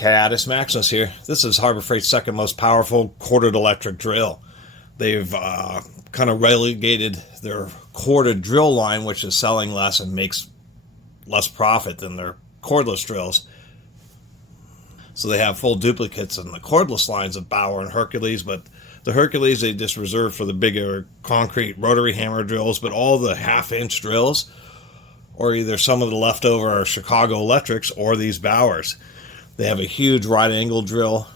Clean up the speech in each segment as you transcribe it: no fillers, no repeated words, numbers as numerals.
Catus Maximus here. This is Harbor Freight's second most powerful corded electric drill. They've kind of relegated their corded drill line, which is selling less and makes less profit than their cordless drills. So they have full duplicates in the cordless lines of Bauer and Hercules, but the Hercules they just reserve for the bigger concrete rotary hammer drills, but all the half-inch drills, or either some of the leftover Chicago Electrics or these Bauers. They have a huge right angle drill.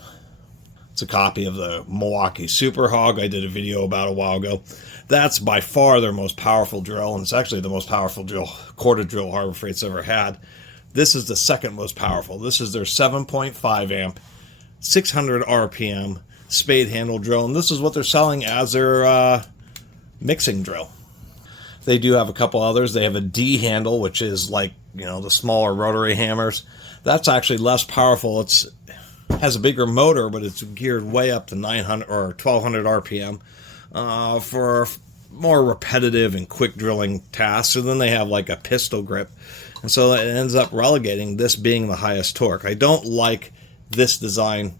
It's a copy of the Milwaukee Super Hog I did a video about a while ago. That's by far their most powerful drill, and it's actually the most powerful drill, corded drill Harbor Freight's ever had. This is the second most powerful. This is their 7.5 amp, 600 RPM spade handle drill, and this is what they're selling as their mixing drill. They do have a couple others. They have a D handle, which is like, you know, the smaller rotary hammers. That's actually less powerful. It has a bigger motor, but it's geared way up to 900 or 1200 RPM for more repetitive and quick drilling tasks. And then they have like a pistol grip. And so it ends up relegating this being the highest torque. I don't like this design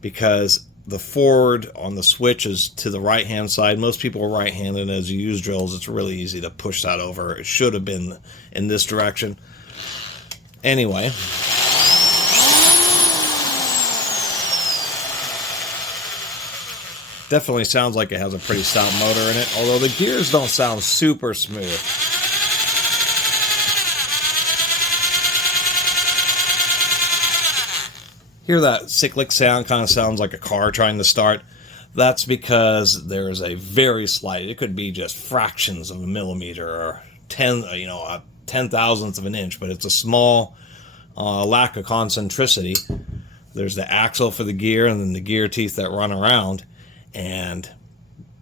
because the forward on the switch is to the right-hand side. Most people are right-handed. As you use drills, it's really easy to push that over. It should have been in this direction. Anyway. Definitely sounds like it has a pretty stout motor in it, although the gears don't sound super smooth. Hear that cyclic sound? Kind of sounds like a car trying to start. That's because there's a very slight, it could be just fractions of a millimeter or 10,000th of an inch, but it's a small lack of concentricity. There's the axle for the gear and then the gear teeth that run around, and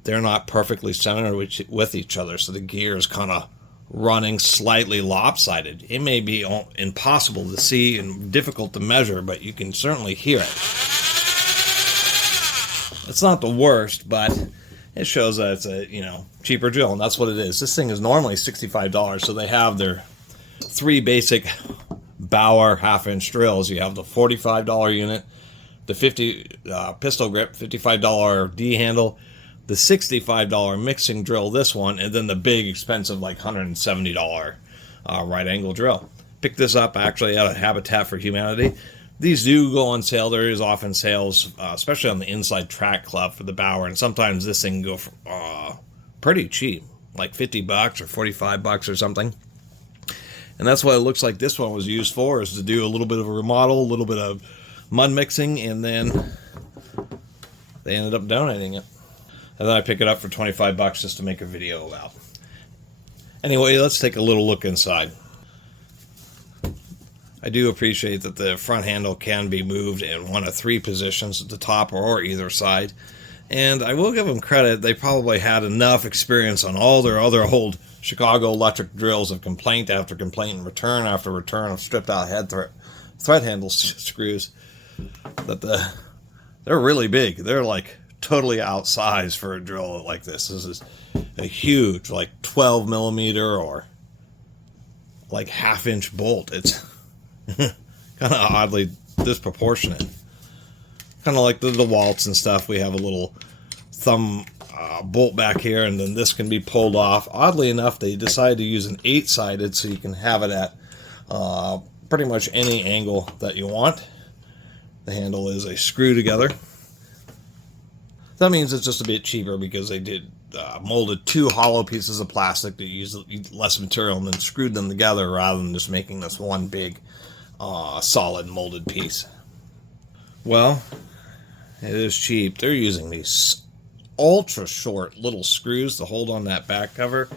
they're not perfectly centered with each other, so the gear is kind of running slightly lopsided. It may be impossible to see and difficult to measure, but you can certainly hear it. It's not the worst, but it shows that it's a, cheaper drill, and that's what it is. This thing is normally $65, so they have their three basic Bauer half-inch drills. You have the $45 unit, the 50 pistol grip, $55 D handle, the $65 mixing drill, this one, and then the big expensive like $170 right angle drill. Picked this up actually at a Habitat for Humanity. These do go on sale. There is often sales, especially on the Inside Track Club for the Bauer, and sometimes this thing can go for pretty cheap, like $50 or $45 or something. And that's what it looks like this one was used for, is to do a little bit of a remodel, a little bit of mud mixing, and then they ended up donating it. And then I pick it up for $25 just to make a video about. Anyway, let's take a little look inside. I do appreciate that the front handle can be moved in one of three positions, at the top or either side. And I will give them credit, they probably had enough experience on all their other old Chicago Electric drills of complaint after complaint and return after return of stripped out head thread handle screws that they're really big. They're like totally outsized for a drill like this. This is a huge, like 12 millimeter or like half-inch bolt. It's kind of oddly disproportionate. Kind of like the DeWalt's and stuff. We have a little thumb bolt back here, and then this can be pulled off. Oddly enough, they decided to use an 8-sided so you can have it at pretty much any angle that you want. The handle is a screw together. That means it's just a bit cheaper because they did molded two hollow pieces of plastic that use less material and then screwed them together rather than just making this one big solid molded piece. Well, it is cheap. They're using these ultra short little screws to hold on that back cover,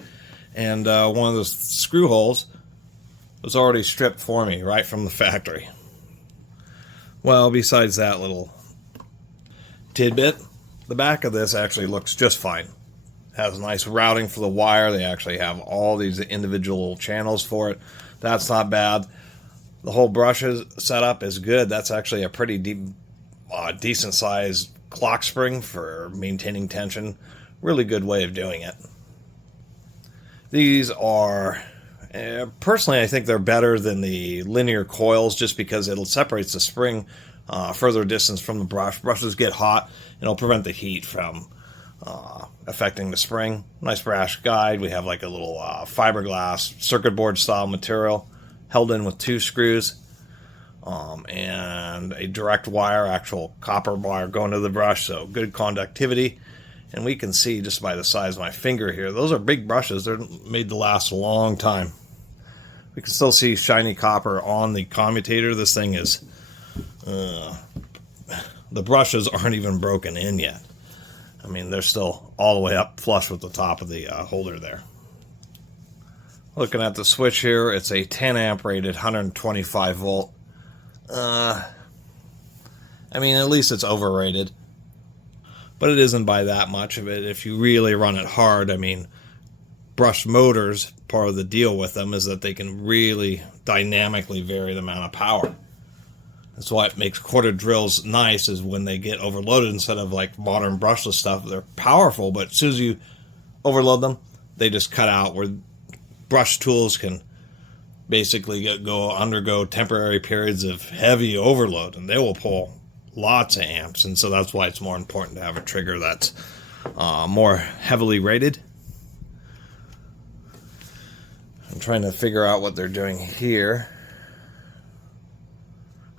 and one of the screw holes was already stripped for me right from the factory. Well, besides that little tidbit, the back of this actually looks just fine. It has nice routing for the wire. They actually have all these individual channels for it. That's not bad. The whole brush setup is good. That's actually a pretty decent sized clock spring for maintaining tension. Really good way of doing it. These are Personally, I think they're better than the linear coils just because it separates the spring further distance from the brush. Brushes get hot, and it'll prevent the heat from affecting the spring. Nice brass guide. We have like a little fiberglass circuit board style material held in with 2 screws and a direct wire, actual copper wire going to the brush, so good conductivity. And we can see just by the size of my finger here, those are big brushes. They're made to last a long time. We can still see shiny copper on the commutator. This thing is, the brushes aren't even broken in yet. I mean, they're still all the way up flush with the top of the holder there. Looking at the switch here, it's a 10 amp rated 125 volt. I mean, at least it's overrated. But it isn't by that much of it. If you really run it hard, I mean, brush motors, part of the deal with them is that they can really dynamically vary the amount of power. That's why it makes quarter drills nice, is when they get overloaded instead of like modern brushless stuff. They're powerful, but as soon as you overload them, they just cut out, where brush tools can basically undergo temporary periods of heavy overload, and they will pull lots of amps. And so that's why it's more important to have a trigger that's more heavily rated. I'm trying to figure out what they're doing here.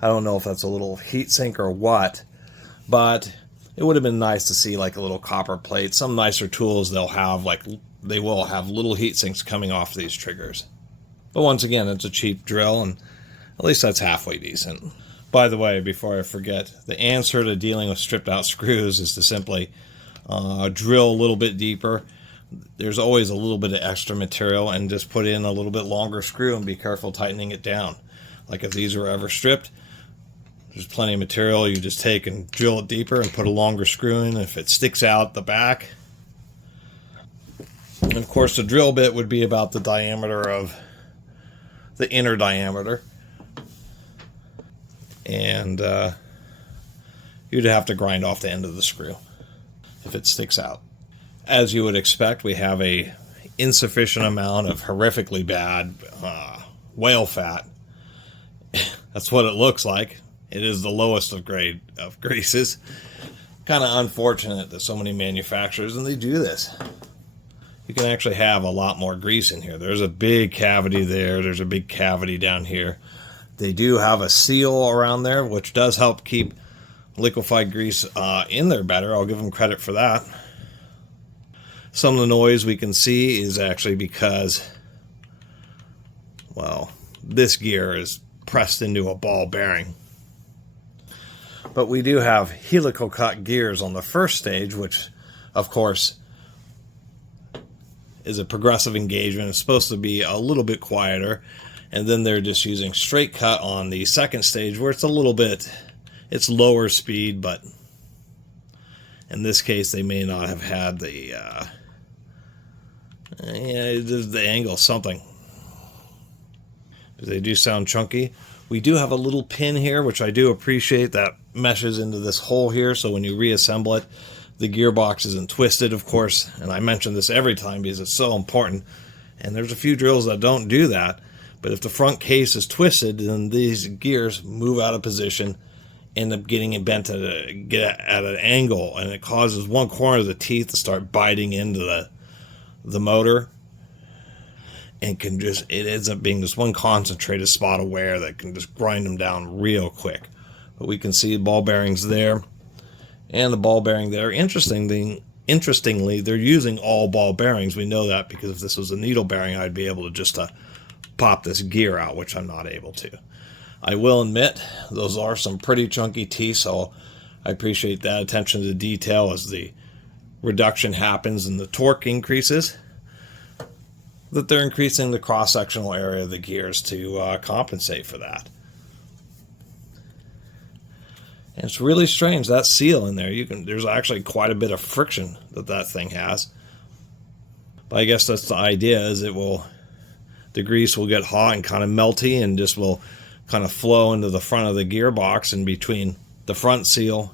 I don't know if that's a little heat sink or what, but it would have been nice to see like a little copper plate. Some nicer tools, they will have little heat sinks coming off these triggers. But once again, it's a cheap drill, and at least that's halfway decent. By the way, before I forget, the answer to dealing with stripped out screws is to simply drill a little bit deeper. There's always a little bit of extra material, and just put in a little bit longer screw and be careful tightening it down. Like if these were ever stripped, there's plenty of material. You just take and drill it deeper and put a longer screw in if it sticks out the back. And of course, the drill bit would be about the diameter of the inner diameter. And you'd have to grind off the end of the screw if it sticks out. As you would expect, we have a insufficient amount of horrifically bad whale fat. That's what it looks like. It is the lowest of grade of greases. Kind of unfortunate that so many manufacturers, and they do this. You can actually have a lot more grease in here. There's a big cavity there. There's a big cavity down here. They do have a seal around there, which does help keep liquefied grease in there better. I'll give them credit for that. Some of the noise we can see is actually because, well, this gear is pressed into a ball bearing. But we do have helical cut gears on the first stage, which, of course, is a progressive engagement. It's supposed to be a little bit quieter. And then they're just using straight cut on the second stage, where it's a little bit, it's lower speed, but in this case they may not have had the angle, something. They do sound chunky. We do have a little pin here, which I do appreciate, that meshes into this hole here, so when you reassemble it, the gearbox isn't twisted, of course. And I mention this every time because it's so important. And there's a few drills that don't do that. But if the front case is twisted, then these gears move out of position, end up getting it bent at an angle, and it causes one corner of the teeth to start biting into the motor, and it ends up being this one concentrated spot of wear that can just grind them down real quick. But we can see ball bearings there, and the ball bearing there. Interestingly, they're using all ball bearings. We know that because if this was a needle bearing, I'd be able to just pop this gear out, which I'm not able to. I will admit, those are some pretty chunky teeth, so I appreciate that attention to detail as the reduction happens and the torque increases, that they're increasing the cross-sectional area of the gears to compensate for that. And it's really strange, that seal in there, there's actually quite a bit of friction that thing has. But I guess that's the idea, is the grease will get hot and kind of melty and just will kind of flow into the front of the gearbox and between the front seal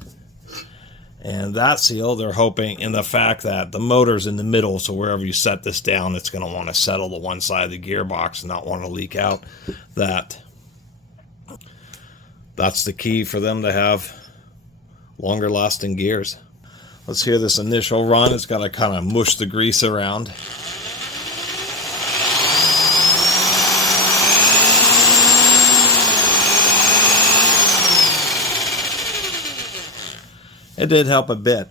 And that seal, they're hoping in the fact that the motor's in the middle, so wherever you set this down, it's going to want to settle to one side of the gearbox and not want to leak out. That's the key for them to have longer lasting gears. Let's hear this initial run. It's got to kind of mush the grease around. It did help a bit.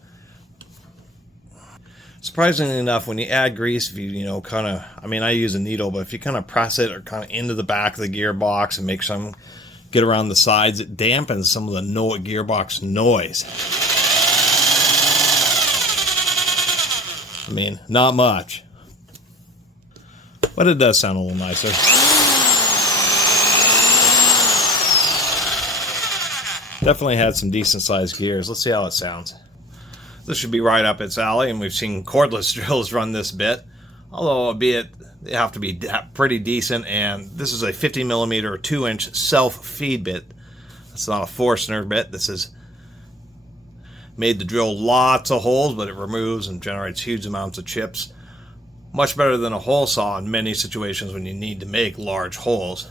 Surprisingly enough, when you add grease, if you kind of, I use a needle, but if you kind of press it or kind of into the back of the gearbox and make some get around the sides, it dampens some of the gearbox noise. Not much, but it does sound a little nicer. Definitely had some decent sized gears. Let's see how it sounds. This should be right up its alley, and we've seen cordless drills run this bit, although albeit they have to be pretty decent. And this is a 50 millimeter or 2-inch self feed bit. It's not a Forstner bit. This is made to drill lots of holes, but it removes and generates huge amounts of chips. Much better than a hole saw in many situations when you need to make large holes,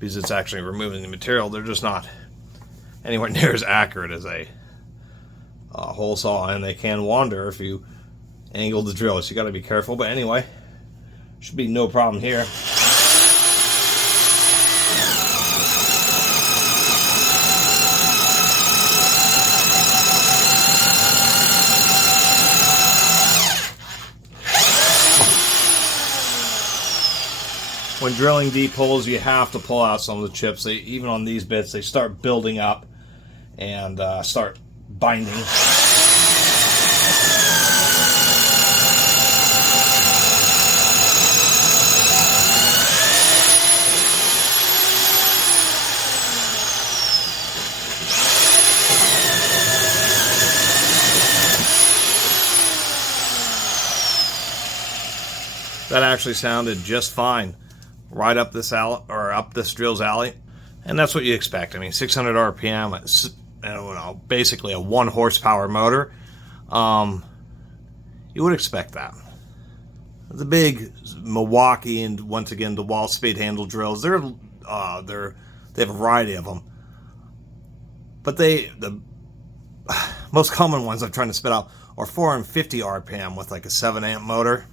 because it's actually removing the material. They're just not anywhere near as accurate as a hole saw, and they can wander if you angle the drill, so you got to be careful. But anyway, should be no problem here. When drilling deep holes, you have to pull out some of the chips. Even on these bits, they start building up and start binding. That actually sounded just fine right up this alley, or up this drill's alley, and that's what you expect. 600 RPM, basically a 1 horsepower motor. You would expect that. The big Milwaukee and once again the wall spade handle drills, they have a variety of them, but the most common ones I'm trying to spit out are 450 RPM with like a 7 amp motor,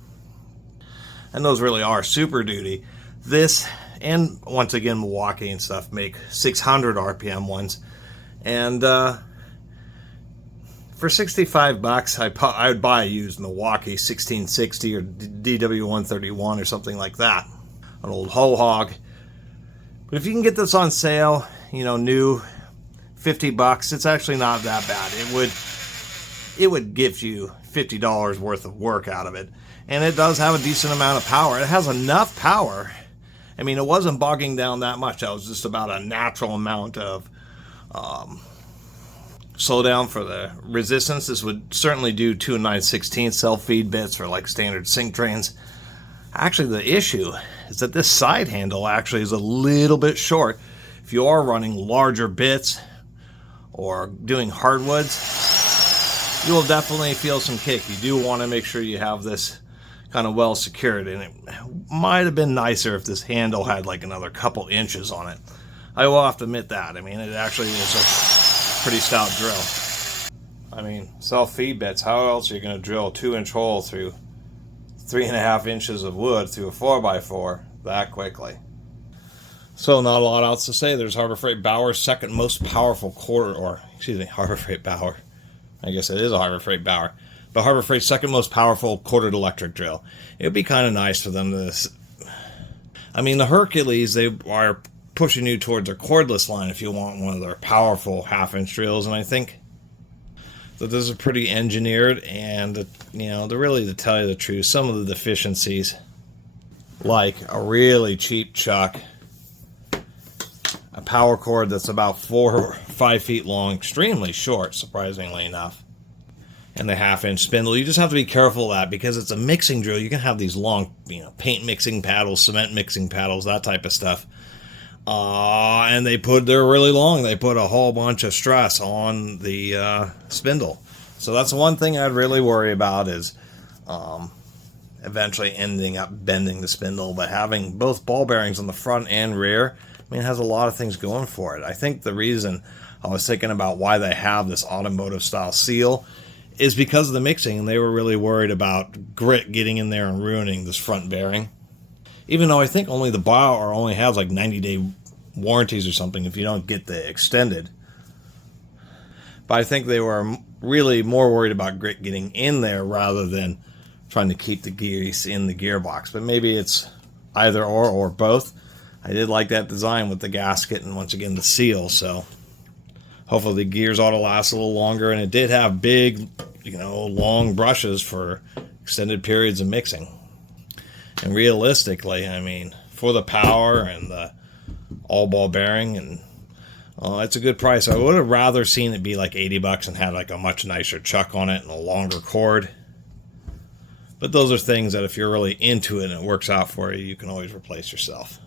and those really are super duty. This, and once again Milwaukee and stuff, make 600 RPM ones, and for $65 I would buy a used Milwaukee 1660 or DW131 or something like that, an old hoe hog. But if you can get this on sale, new, $50, it's actually not that bad. It would give you $50 worth of work out of it, and it does have a decent amount of power. It has enough power. It wasn't bogging down that much. That was just about a natural amount of slow down for the resistance. This would certainly do 2 9/16 self-feed bits for like standard sink drains. Actually, the issue is that this side handle actually is a little bit short. If you are running larger bits or doing hardwoods, you will definitely feel some kick. You do want to make sure you have this kind of well secured, and it might have been nicer if this handle had like another couple inches on it. I will have to admit that. It actually is a pretty stout drill. Self-feed bits, how else are you going to drill a 2-inch hole through 3.5 inches of wood through a 4x4 that quickly? So not a lot else to say. There's Harbor Freight Bauer's second most powerful Harbor Freight Bauer. I guess it is a Harbor Freight Bauer. But Harbor Freight's second most powerful corded electric drill. It would be kind of nice for them to... the Hercules, they are pushing you towards a cordless line if you want one of their powerful half-inch drills. And I think that this is pretty engineered, and, to tell you the truth, some of the deficiencies, like a really cheap chuck, a power cord that's about 4 or 5 feet long, extremely short, surprisingly enough, and the half-inch spindle. You just have to be careful of that, because it's a mixing drill. You can have these long, paint mixing paddles, cement mixing paddles, that type of stuff. And they're really long. They put a whole bunch of stress on the spindle. So that's one thing I'd really worry about is eventually ending up bending the spindle. But having both ball bearings on the front and rear, I mean, it has a lot of things going for it. I think the reason I was thinking about why they have this automotive style seal is because of the mixing. They were really worried about grit getting in there and ruining this front bearing. Even though I think only the Bauer only has like 90-day warranties or something if you don't get the extended. But I think they were really more worried about grit getting in there rather than trying to keep the grease in the gearbox. But maybe it's either or both. I did like that design with the gasket and once again the seal. So hopefully the gears ought to last a little longer. And it did have big, long brushes for extended periods of mixing. And realistically, I mean, for the power and the all ball bearing, and it's a good price. I would have rather seen it be like $80 and had like a much nicer chuck on it and a longer cord. But those are things that if you're really into it and it works out for you, you can always replace yourself.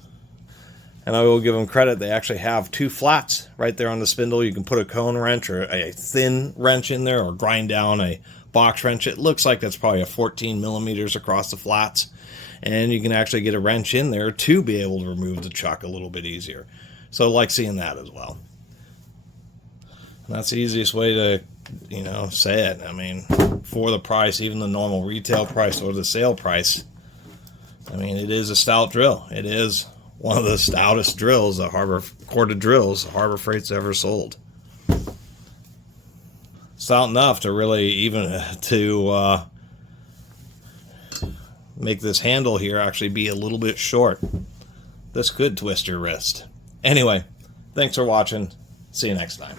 And I will give them credit. They actually have 2 flats right there on the spindle. You can put a cone wrench or a thin wrench in there or grind down a box wrench. It looks like that's probably a 14 millimeters across the flats. And you can actually get a wrench in there to be able to remove the chuck a little bit easier. So I like seeing that as well. And that's the easiest way to, say it. I mean, for the price, even the normal retail price or the sale price, I mean, it is a stout drill. It is one of the stoutest drills, corded drills Harbor Freight's ever sold. Stout enough to really even to make this handle here actually be a little bit short. This could twist your wrist. Anyway, thanks for watching. See you next time.